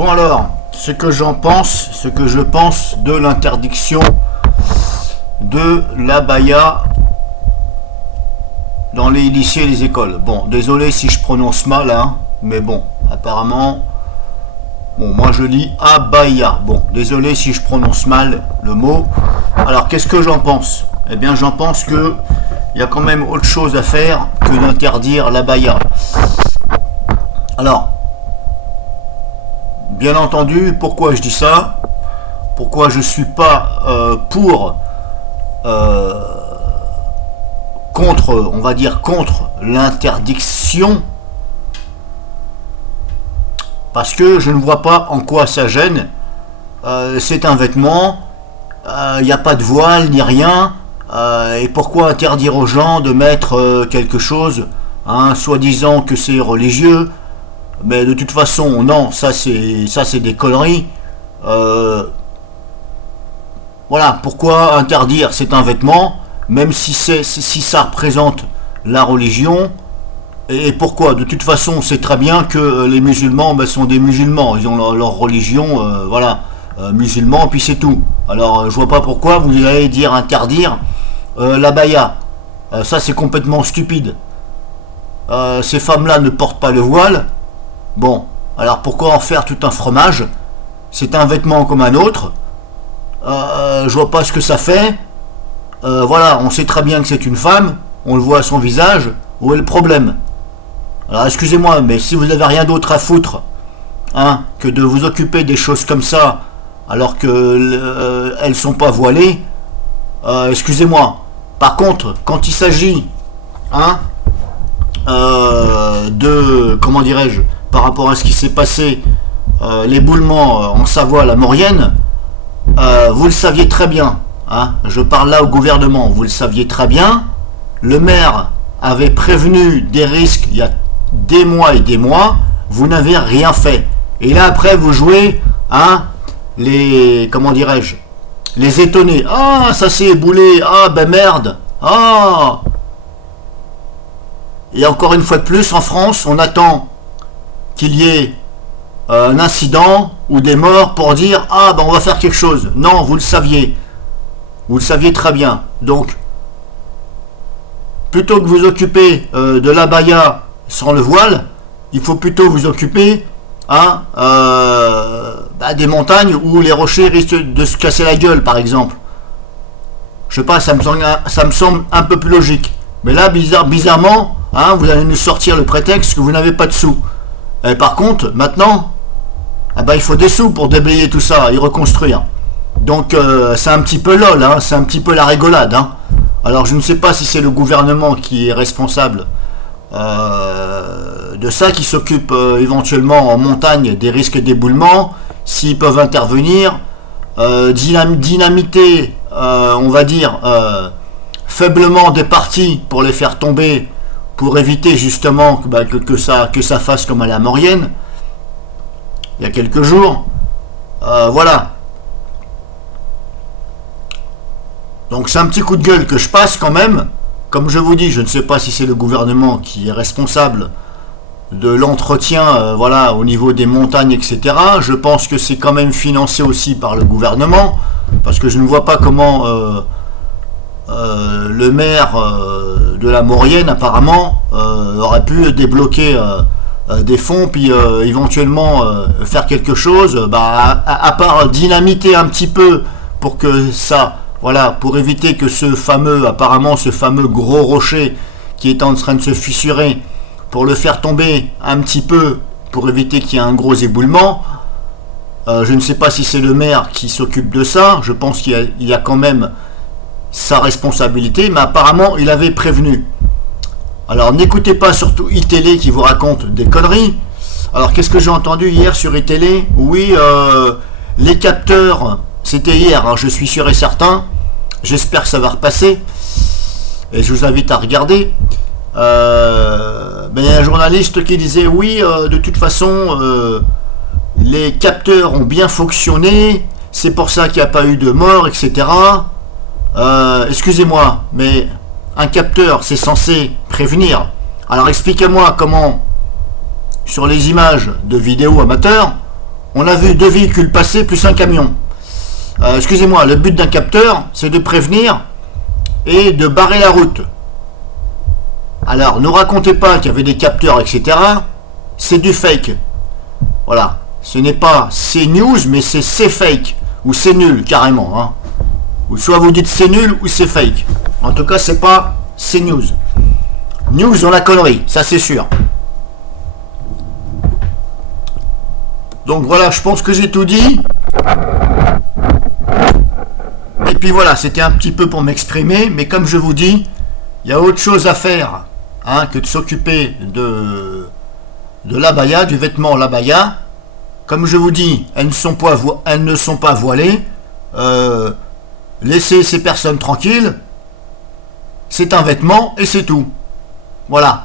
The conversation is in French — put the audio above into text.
Bon alors, ce que je pense de l'interdiction de l'abaya dans les lycées et les écoles. Bon, désolé si je prononce mal, hein, mais bon, apparemment, bon, moi je lis abaya. Bon, désolé si je prononce mal le mot. Alors, qu'est-ce que j'en pense? Eh bien, j'en pense que il y a quand même autre chose à faire que d'interdire l'abaya. Alors, bien entendu, pourquoi je dis ça? Pourquoi je suis pas contre, on va dire contre l'interdiction? Parce que je ne vois pas en quoi ça gêne. C'est un vêtement, il n'y a pas de voile ni rien. Et pourquoi interdire aux gens de mettre quelque chose, hein, soi-disant que c'est religieux? Mais de toute façon, non, ça c'est des conneries. Voilà, pourquoi interdire? C'est un vêtement, même si ça représente la religion. Et pourquoi? De toute façon, on sait très bien que les musulmans sont des musulmans. Ils ont leur religion, voilà, musulmans, puis c'est tout. Alors, je vois pas pourquoi vous allez dire interdire l'abaya. Ça, c'est complètement stupide. Ces femmes-là ne portent pas le voile. Bon, alors pourquoi en faire tout un fromage? C'est un vêtement comme un autre. Je vois pas ce que ça fait. Voilà, on sait très bien que c'est une femme. On le voit à son visage. Où est le problème? Alors excusez-moi, mais si vous n'avez rien d'autre à foutre, hein, que de vous occuper des choses comme ça, alors que elles sont pas voilées, excusez-moi. Par contre, quand il s'agit, hein, de, comment dirais-je, par rapport à ce qui s'est passé, l'éboulement en Savoie, la Maurienne, vous le saviez très bien, hein, je parle là au gouvernement, vous le saviez très bien, le maire avait prévenu des risques il y a des mois et des mois, vous n'avez rien fait. Et là après vous jouez, hein, les, comment dirais-je, les étonnés. Ah, ça s'est éboulé, ah ben merde, ah. Et encore une fois de plus, en France, on attend qu'il y ait un incident ou des morts pour dire ah ben on va faire quelque chose. Non, vous le saviez très bien. Donc plutôt que vous occuper de l'abaya sans le voile, il faut plutôt vous occuper, hein, des montagnes où les rochers risquent de se casser la gueule, par exemple. Je sais pas, ça me semble un peu plus logique. Mais là, bizarrement, hein, vous allez nous sortir le prétexte que vous n'avez pas de sous. Et par contre, maintenant, il faut des sous pour déblayer tout ça et reconstruire. Donc c'est un petit peu lol, hein, c'est un petit peu la rigolade. Hein. Alors je ne sais pas si c'est le gouvernement qui est responsable de ça, qui s'occupe éventuellement en montagne des risques d'éboulement, s'ils peuvent intervenir, dynamiter, on va dire, faiblement des parties pour les faire tomber, pour éviter justement que ça fasse comme à la Maurienne, il y a quelques jours. Voilà. Donc c'est un petit coup de gueule que je passe quand même. Comme je vous dis, je ne sais pas si c'est le gouvernement qui est responsable de l'entretien, voilà, au niveau des montagnes, etc. Je pense que c'est quand même financé aussi par le gouvernement, parce que je ne vois pas comment le maire de la Maurienne apparemment aurait pu débloquer des fonds, puis éventuellement faire quelque chose, à part dynamiter un petit peu pour que ça, voilà, pour éviter que ce fameux gros rocher qui est en train de se fissurer, pour le faire tomber un petit peu, pour éviter qu'il y ait un gros éboulement. Je ne sais pas si c'est le maire qui s'occupe de ça, je pense qu'il y a quand même sa responsabilité, mais apparemment il avait prévenu. Alors n'écoutez pas surtout iTélé qui vous raconte des conneries. Alors qu'est-ce que j'ai entendu hier sur iTélé? Oui, les capteurs, c'était hier, hein, je suis sûr et certain, j'espère que ça va repasser, et je vous invite à regarder. Il y a un journaliste qui disait oui, de toute façon, les capteurs ont bien fonctionné, c'est pour ça qu'il n'y a pas eu de mort, etc. Excusez-moi, mais un capteur, c'est censé prévenir. Alors expliquez-moi comment, sur les images de vidéos amateurs, On a vu 2 véhicules passer plus un camion. Excusez-moi, le but d'un capteur, c'est de prévenir et de barrer la route. Alors, ne racontez pas qu'il y avait des capteurs, etc. C'est du fake. Voilà. Ce n'est pas c'est news, mais c'est fake. Ou c'est nul, carrément. Hein. Ou soit vous dites c'est nul ou c'est fake. En tout cas, c'est pas c'est news. News dans la connerie, ça c'est sûr. Donc voilà, je pense que j'ai tout dit. Et puis voilà, c'était un petit peu pour m'exprimer, mais comme je vous dis, il y a autre chose à faire hein, que de s'occuper de l'abaya, du vêtement l'abaya. Comme je vous dis, elles ne sont pas voilées. Laissez ces personnes tranquilles. C'est un vêtement et c'est tout. Voilà.